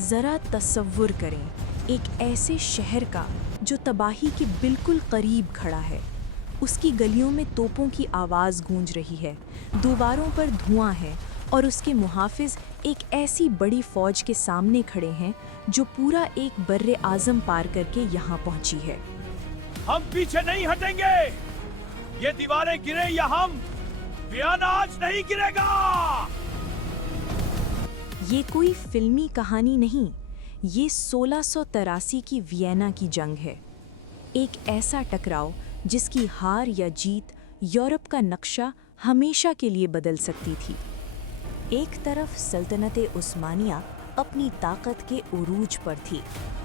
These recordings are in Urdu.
ذرا تصور کریں ایک ایسے شہر کا جو تباہی کے بالکل قریب کھڑا ہے۔ اس کی گلیوں میں توپوں کی آواز گونج رہی ہے، دیواروں پر دھواں ہے، اور اس کے محافظ ایک ایسی بڑی فوج کے سامنے کھڑے ہیں جو پورا ایک بر اعظم پار کر کے یہاں پہنچی ہے۔ ہم پیچھے نہیں ہٹیں گے، یہ دیواریں گرے یا ہم، ویانا آج نہیں گرے گا۔ یہ کوئی فلمی کہانی نہیں، یہ 1683 کی وینا کی جنگ ہے۔ ایک ایسا ٹکراؤ جس کی ہار یا جیت یورپ کا نقشہ ہمیشہ کے لیے بدل سکتی تھی۔ ایک طرف سلطنت عثمانیہ اپنی طاقت کے عروج پر تھی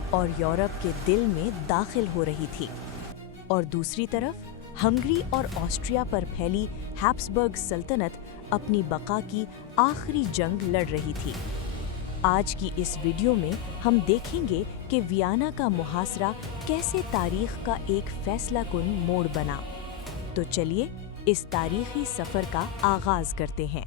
اور یورپ کے دل میں داخل ہو رہی تھی، اور دوسری طرف ہنگری اور آسٹریا پر پھیلی ہیبسبرگ سلطنت اپنی بقا کی آخری جنگ لڑ رہی تھی۔ آج کی اس ویڈیو میں ہم دیکھیں گے کہ ویانا کا محاصرہ کیسے تاریخ کا ایک فیصلہ کن موڑ بنا۔ تو چلیے اس تاریخی سفر کا آغاز کرتے ہیں۔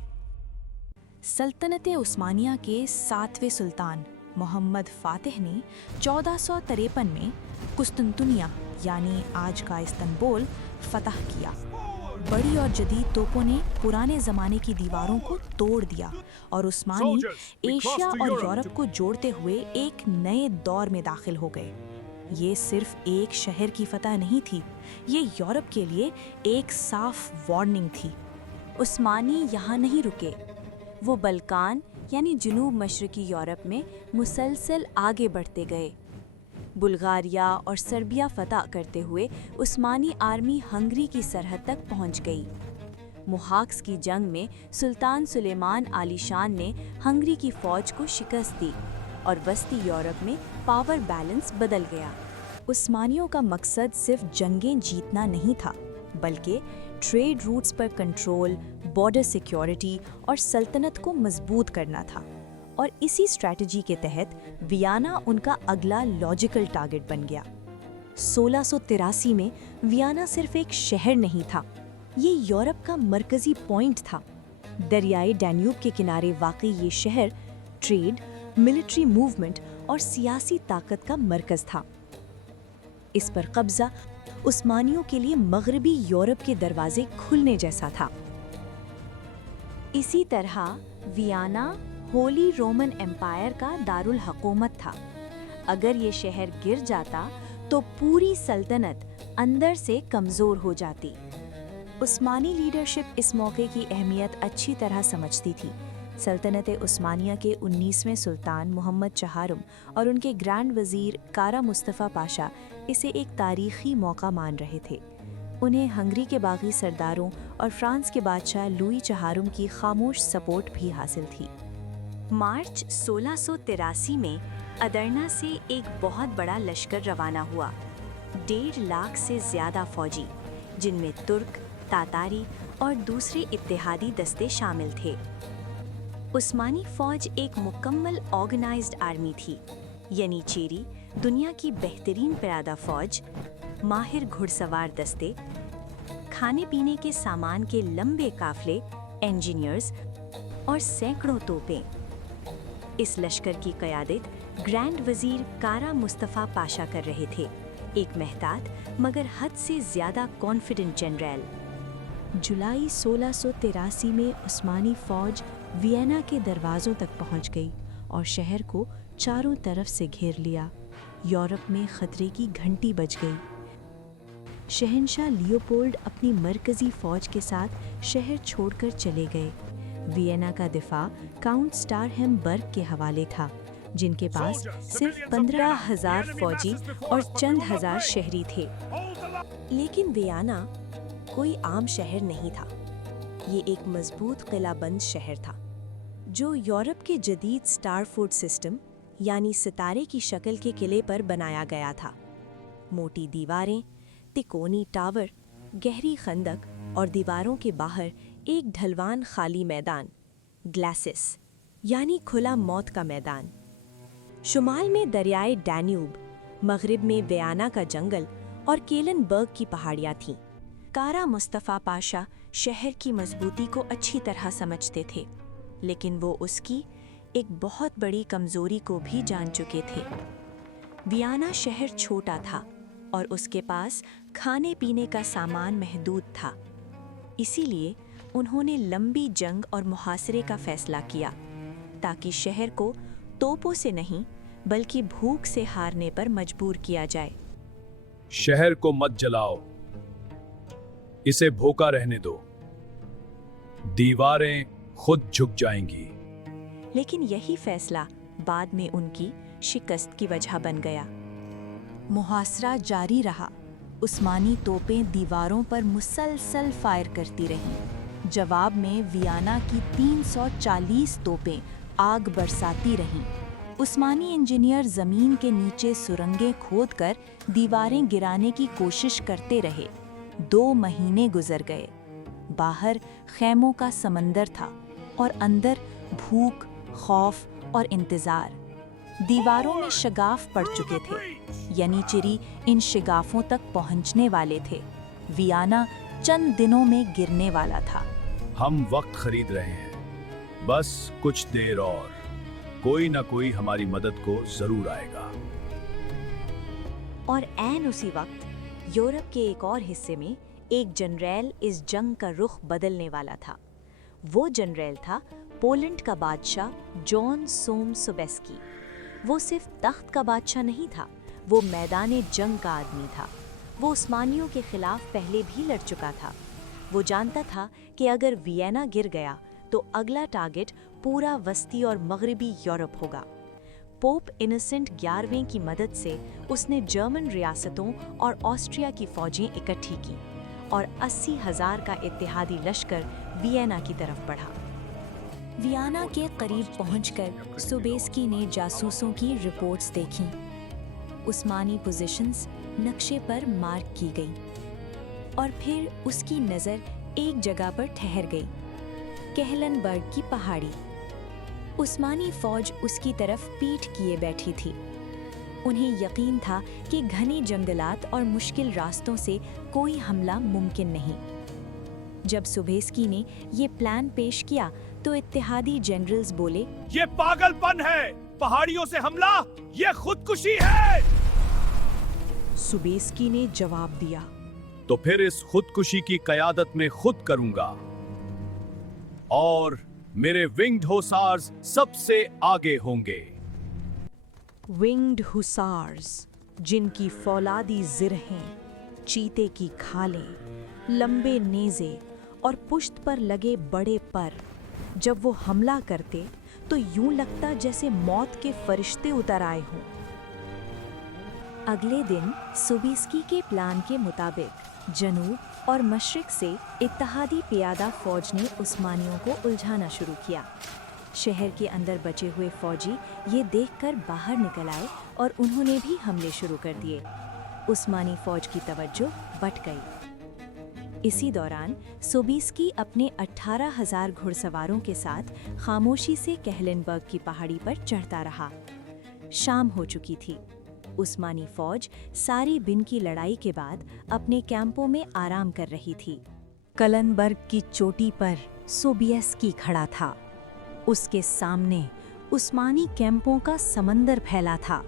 سلطنت عثمانیہ کے 7ویں سلطان محمد فاتح نے 1453 میں قسطنطنیہ یعنی آج کا استنبول فتح کیا۔ بڑی اور جدید توپوں نے پرانے زمانے کی دیواروں کو توڑ دیا اور عثمانی ایشیا اور یورپ کو جوڑتے ہوئے ایک نئے دور میں داخل ہو گئے۔ یہ صرف ایک شہر کی فتح نہیں تھی، یہ یورپ کے لیے ایک صاف وارننگ تھی۔ عثمانی یہاں نہیں رکے، وہ بلکان یعنی جنوب مشرقی یورپ میں مسلسل آگے بڑھتے گئے۔ بلغاریہ اور سربیا فتح کرتے ہوئے عثمانی آرمی ہنگری کی سرحد تک پہنچ گئی۔ محاکس کی جنگ میں سلطان سلیمان عالی شان نے ہنگری کی فوج کو شکست دی اور وسطی یورپ میں پاور بیلنس بدل گیا۔ عثمانیوں کا مقصد صرف جنگیں جیتنا نہیں تھا، بلکہ ٹریڈ روٹس پر کنٹرول، بارڈر سیکیورٹی اور سلطنت کو مضبوط کرنا تھا، اور اسی اسٹریٹجی کے تحت ویانا ان کا اگلا لاجیکل ٹارگٹ بن گیا۔ 1683 میں ویانا صرف ایک شہر نہیں تھا، یہ یورپ کا مرکزی پوائنٹ تھا۔ دریائے ڈینیوب کے کنارے واقع یہ شہر ٹریڈ، ملٹری موومنٹ اور سیاسی طاقت کا مرکز تھا۔ اس پر قبضہ عثمانیوں کے لیے مغربی یورپ کے دروازے کھلنے جیسا تھا۔ اسی طرح ویانا ہولی رومن ایمپائر کا دارالحکومت تھا۔ اگر یہ شہر گر جاتا تو پوری سلطنت اندر سے کمزور ہو جاتی۔ عثمانی لیڈرشپ اس موقع کی اہمیت اچھی طرح سمجھتی تھی۔ سلطنت عثمانیہ کے 19ویں سلطان محمد چہارم اور ان کے گرینڈ وزیر کارا مصطفیٰ پاشا اسے ایک تاریخی موقع مان رہے تھے۔ انہیں ہنگری کے باغی سرداروں اور فرانس کے بادشاہ لوئی چہارم کی خاموش سپورٹ بھی حاصل تھی۔ مارچ 1683 میں ادرنا سے ایک بہت بڑا لشکر روانہ ہوا، 1.5 لاکھ سے زیادہ فوجی، جن میں ترک، تاتاری اور دوسرے اتحادی دستے شامل تھے۔ عثمانی فوج ایک مکمل آرگنائزڈ آرمی تھی، یعنی چیری دنیا کی بہترین پیادہ فوج، ماہر گھڑ سوار دستے، کھانے پینے کے سامان کے لمبے قافلے، انجینئرز اور سینکڑوں توپیں۔ اس لشکر کی قیادت گرینڈ وزیر کارا مصطفیٰ پاشا کر رہے تھے، ایک محتاط مگر حد سے زیادہ کانفیڈنٹ جنرل۔ جولائی 1683 میں عثمانی فوج وینا کے دروازوں تک پہنچ گئی اور شہر کو چاروں طرف سے گھیر لیا۔ یورپ میں خطرے کی گھنٹی بج گئی۔ شہنشاہ لیوپولڈ اپنی مرکزی فوج کے ساتھ شہر چھوڑ کر چلے گئے۔ وینا کا دفاع کاؤنٹ سٹارہیم برگ کے حوالے تھا، جن کے پاس صرف 15,000 فوجی اور چند ہزار شہری تھے۔ لیکن ویانا کوئی عام شہر نہیں تھا، یہ ایک مضبوط قلعہ بند شہر تھا، جو یورپ کے جدید سٹار فورٹ سسٹم یعنی ستارے کی شکل کے قلعے پر بنایا گیا تھا۔ موٹی دیواریں، تکونی ٹاور، گہری خندق اور دیواروں کے باہر ایک ڈھلوان خالی میدان، گلیسس یعنی کھلا موت کا میدان۔ شمال میں دریائے ڈینیوب، مغرب میں ویانا کا جنگل اور کیلن برگ کی پہاڑیاں تھیں۔ کارا مصطفیٰ پاشا شہر کی مضبوطی کو اچھی طرح سمجھتے تھے، لیکن وہ اس کی ایک بہت بڑی کمزوری کو بھی جان چکے تھے۔ ویانا شہر چھوٹا تھا اور اس کے پاس کھانے پینے کا سامان محدود تھا، اسی لیے انہوں نے لمبی جنگ اور محاصرے کا فیصلہ کیا تاکہ شہر کو توپوں سے نہیں بلکہ بھوک سے ہارنے پر مجبور کیا جائے۔ شہر کو مت جلاؤ، اسے بھوکا رہنے دو، دیواریں خود جھک جائیں گی۔ لیکن یہی فیصلہ بعد میں ان کی شکست کی وجہ بن گیا۔ محاصرہ جاری رہا، عثمانی توپیں دیواروں پر مسلسل فائر کرتی رہیں۔ جواب میں ویانا کی 340 توپیں آگ برساتی رہیں۔ عثمانی انجینئر زمین کے نیچے سرنگیں کھود کر دیواریں گرانے کی کوشش کرتے رہے۔ 2 مہینے گزر گئے۔ باہر خیموں کا سمندر تھا اور اندر بھوک، خوف اور انتظار۔ دیواروں میں شگاف پڑ چکے تھے، یعنی چری ان شگافوں تک پہنچنے والے تھے۔ ویانا چند دنوں میں گرنے والا تھا۔ ہم وقت خرید رہے ہیں، بس کچھ دیر اور، کوئی نہ کوئی ہماری مدد کو ضرور آئے گا۔ اور عین اسی وقت یورپ کے ایک اور حصے میں ایک جنرل اس جنگ کا رخ بدلنے والا تھا۔ وہ جنرل تھا پولینڈ کا بادشاہ جان سوم سوبیسکی۔ وہ صرف تخت کا بادشاہ نہیں تھا، وہ میدان جنگ کا آدمی تھا۔ وہ عثمانیوں کے خلاف پہلے بھی لڑ چکا تھا۔ وہ جانتا تھا کہ اگر وینا گر گیا تو اگلا ٹارگٹ پورا وسطی اور مغربی یورپ ہوگا۔ پوپ انوسنٹ 11ویں کی مدد سے اس نے جرمن ریاستوں اور آسٹریا کی فوجیں اکٹھی کی اور 80,000 کا اتحادی لشکر وینا کی طرف بڑھا۔ ویانا کے قریب پہنچ کر سوبیسکی نے جاسوسوں کی رپورٹس دیکھیں۔ عثمانی پوزیشنز نقشے پر مارک کی گئیں اور پھر اس کی نظر ایک جگہ پر ٹھہر گئی، کہلن برگ کی پہاڑی۔ عثمانی فوج اس کی طرف پیٹھ کیے بیٹھی تھی۔ انہیں یقین تھا کہ گھنے جنگلات اور مشکل راستوں سے کوئی حملہ ممکن نہیں۔ جب سوبیسکی نے یہ پلان پیش کیا تو اتحادی جنرلز بولے، یہ پاگل پن ہے، پہاڑیوں سے حملہ، یہ خودکشی ہے۔ سوبیسکی نے جواب دیا، تو پھر اس خودکشی کی قیادت میں خود کروں گا، اور میرے ونگڈ ہوسارز سب سے آگے ہوں گے۔ ونگڈ ہوسارز، جن کی فولادی زرہیں، چیتے کی کھالیں، لمبے نیزے اور پشت پر لگے بڑے پر، جب وہ حملہ کرتے تو یوں لگتا جیسے موت کے فرشتے اتر آئے ہوں۔ اگلے دن سوبیسکی کے پلان کے مطابق جنوب اور مشرق سے اتحادی پیادہ فوج نے عثمانیوں کو الجھانا شروع کیا۔ شہر کے اندر بچے ہوئے فوجی یہ دیکھ کر باہر نکل آئے اور انہوں نے بھی حملے شروع کر دیے۔ عثمانی فوج کی توجہ بٹ گئی۔ اسی دوران سوبیسکی اپنے 18,000 گھڑ سواروں کے ساتھ خاموشی سے کہلنبرگ کی پہاڑی پر چڑھتا رہا۔ شام ہو چکی تھی۔ عثمانی فوج ساری دن کی لڑائی کے بعد اپنے کیمپوں میں آرام کر رہی تھی۔ کلنبرگ کی چوٹی پر سوبیسکی کھڑا تھا۔ اس کے سامنے عثمانی کیمپوں کا سمندر پھیلا تھا۔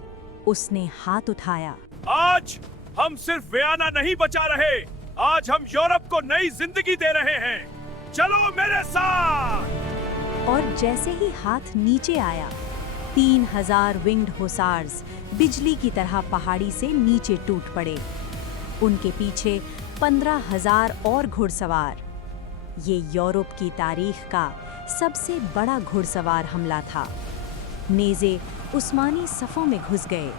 اس نے ہاتھ اٹھایا، آج ہم صرف ویانا نہیں بچا رہے، آج ہم یورپ کو نئی زندگی دے رہے ہیں، چلو میرے ساتھ۔ اور جیسے ہی ہاتھ نیچے آیا، 3,000 ونگڈ ہوسارز بجلی کی طرح پہاڑی سے نیچے ٹوٹ پڑے۔ ان کے پیچھے 15,000 اور گھڑ سوار۔ یہ یورپ کی تاریخ کا سب سے بڑا گھڑ سوار حملہ تھا۔ نیزے عثمانی صفوں میں گھس گئے۔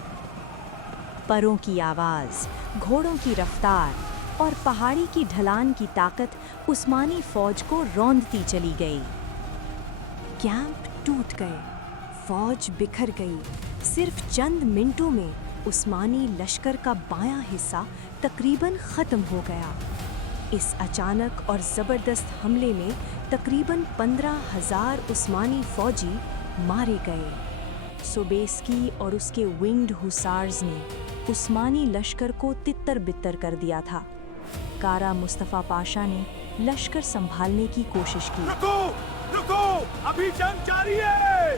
پروں کی آواز، گھوڑوں کی رفتار اور پہاڑی کی ڈھلان کی طاقت عثمانی فوج کو روندتی چلی گئی۔ کیمپ ٹوٹ گئے، فوج بکھر گئی۔ صرف چند منٹوں میں عثمانی لشکر کا بایاں حصہ تقریباً ختم ہو گیا۔ اس اچانک اور زبردست حملے میں تقریباً 15,000 عثمانی فوجی مارے گئے۔ سوبیسکی اور اس کے ونگڈ ہوسارز نے عثمانی لشکر کو تتر بتر کر دیا تھا۔ کارا مصطفیٰ پاشا نے لشکر سنبھالنے کی کوشش کی۔ رکو، ابھی جنگ جاری ہے۔